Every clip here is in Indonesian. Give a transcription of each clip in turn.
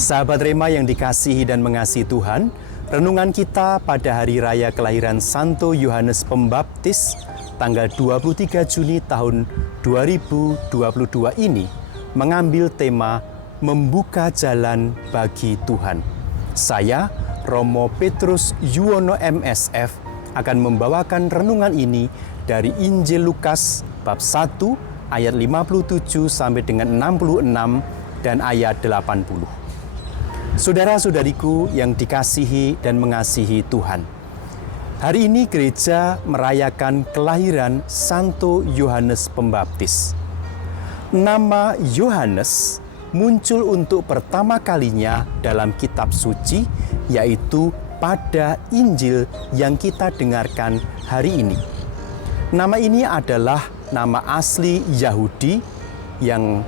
Sahabat Rema yang dikasihi dan mengasihi Tuhan, renungan kita pada hari raya kelahiran Santo Yohanes Pembaptis tanggal 23 Juni tahun 2022 ini mengambil tema Membuka Jalan Bagi Tuhan. Saya, Romo Petrus Yuwono MSF, akan membawakan renungan ini dari Injil Lukas bab 1 ayat 57 sampai dengan 66 dan ayat 80. Saudara-saudariku yang dikasihi dan mengasihi Tuhan, hari ini gereja merayakan kelahiran Santo Yohanes Pembaptis. Nama Yohanes muncul untuk pertama kalinya dalam kitab suci, yaitu pada Injil yang kita dengarkan hari ini. Nama ini adalah nama asli Yahudi yang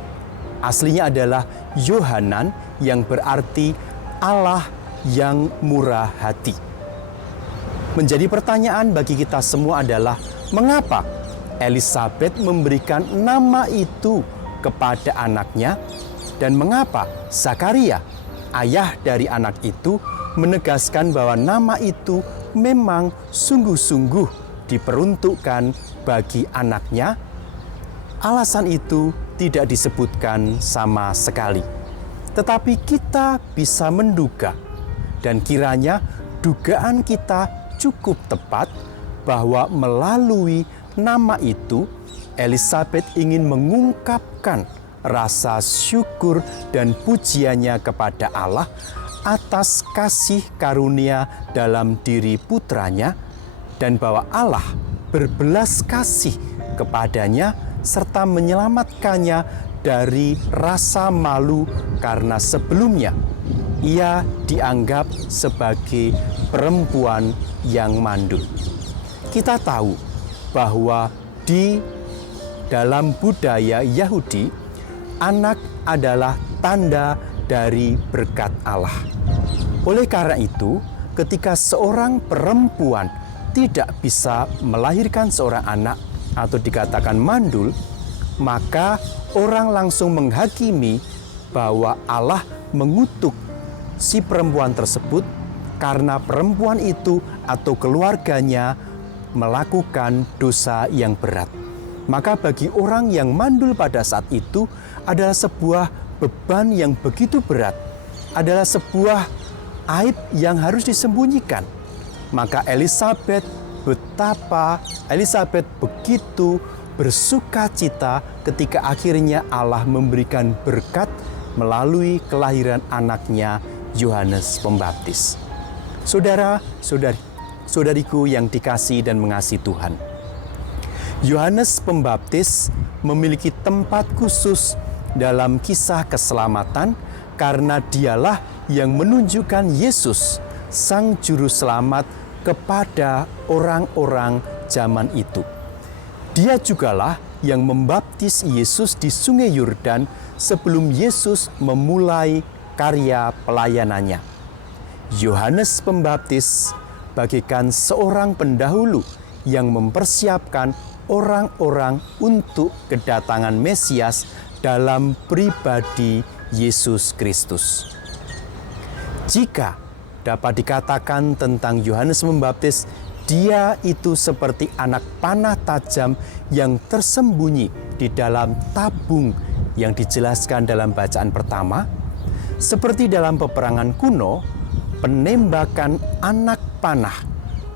aslinya adalah Yohanan, yang berarti Allah yang murah hati. Menjadi pertanyaan bagi kita semua adalah, mengapa Elisabet memberikan nama itu kepada anaknya, dan mengapa Zakaria, ayah dari anak itu, menegaskan bahwa nama itu memang sungguh-sungguh diperuntukkan bagi anaknya? Alasan itu tidak disebutkan sama sekali. Tetapi kita bisa menduga, dan kiranya dugaan kita cukup tepat, bahwa melalui nama itu Elisabet ingin mengungkapkan rasa syukur dan pujiannya kepada Allah atas kasih karunia dalam diri putranya, dan bahwa Allah berbelas kasih kepadanya serta menyelamatkannya dari rasa malu karena sebelumnya ia dianggap sebagai perempuan yang mandul. Kita tahu bahwa di dalam budaya Yahudi, anak adalah tanda dari berkat Allah. Oleh karena itu, ketika seorang perempuan tidak bisa melahirkan seorang anak atau dikatakan mandul, maka orang langsung menghakimi bahwa Allah mengutuk si perempuan tersebut karena perempuan itu atau keluarganya melakukan dosa yang berat. Maka bagi orang yang mandul pada saat itu adalah sebuah beban yang begitu berat, adalah sebuah aib yang harus disembunyikan. Maka Elisabet begitu bersuka cita ketika akhirnya Allah memberikan berkat melalui kelahiran anaknya Yohanes Pembaptis. Saudariku yang dikasihi dan mengasihi Tuhan, Yohanes Pembaptis memiliki tempat khusus dalam kisah keselamatan karena dialah yang menunjukkan Yesus, Sang Juru Selamat, kepada orang-orang zaman itu. Dia jugalah yang membaptis Yesus di Sungai Yordan sebelum Yesus memulai karya pelayanannya. Yohanes Pembaptis bagaikan seorang pendahulu yang mempersiapkan orang-orang untuk kedatangan Mesias dalam pribadi Yesus Kristus. Jika dapat dikatakan tentang Yohanes Pembaptis, dia itu seperti anak panah tajam yang tersembunyi di dalam tabung yang dijelaskan dalam bacaan pertama. Seperti dalam peperangan kuno, penembakan anak panah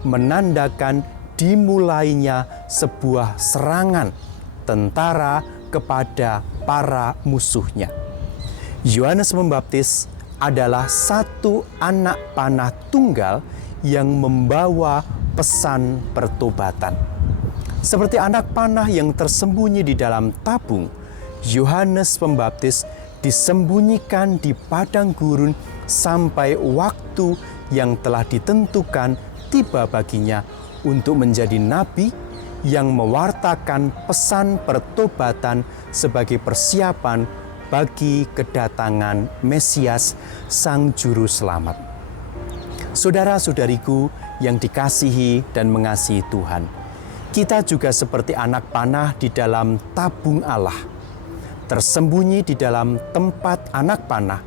menandakan dimulainya sebuah serangan tentara kepada para musuhnya. Yohanes Pembaptis adalah satu anak panah tunggal yang membawa pesan pertobatan. Seperti anak panah yang tersembunyi di dalam tabung, Yohanes Pembaptis disembunyikan di padang gurun sampai waktu yang telah ditentukan tiba baginya untuk menjadi nabi yang mewartakan pesan pertobatan sebagai persiapan bagi kedatangan Mesias, Sang Juru Selamat. Saudara-saudariku yang dikasihi dan mengasihi Tuhan, kita juga seperti anak panah di dalam tabung Allah. Tersembunyi di dalam tempat anak panah,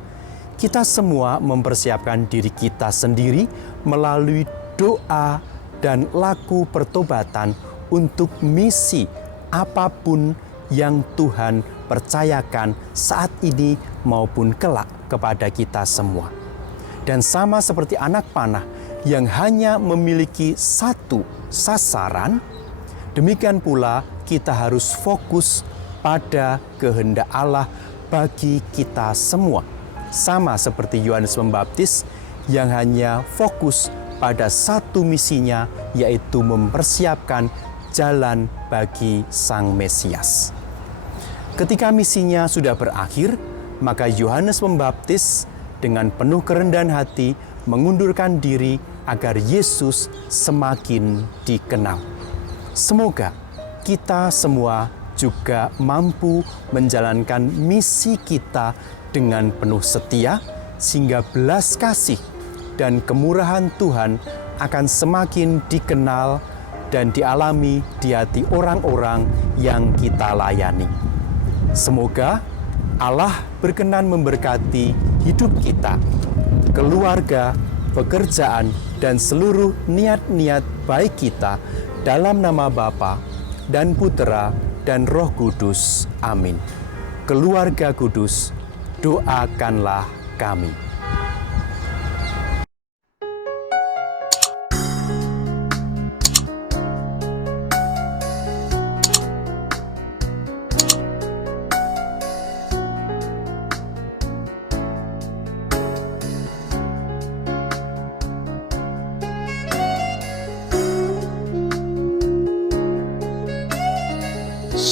kita semua mempersiapkan diri kita sendiri melalui doa dan laku pertobatan untuk misi apapun yang Tuhan percayakan saat ini maupun kelak kepada kita semua. Dan sama seperti anak panah yang hanya memiliki satu sasaran, demikian pula kita harus fokus pada kehendak Allah bagi kita semua. Sama seperti Yohanes Pembaptis yang hanya fokus pada satu misinya, yaitu mempersiapkan jalan bagi Sang Mesias. Ketika misinya sudah berakhir, maka Yohanes Pembaptis dengan penuh kerendahan hati mengundurkan diri agar Yesus semakin dikenal. Semoga kita semua juga mampu menjalankan misi kita dengan penuh setia, sehingga belas kasih dan kemurahan Tuhan akan semakin dikenal dan dialami di hati orang-orang yang kita layani. Semoga Allah berkenan memberkati hidup kita, keluarga, pekerjaan, dan seluruh niat-niat baik kita dalam nama Bapa dan Putera dan Roh Kudus. Amin. Keluarga kudus, doakanlah kami.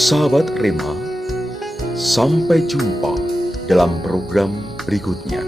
Sahabat Rema, sampai jumpa dalam program berikutnya.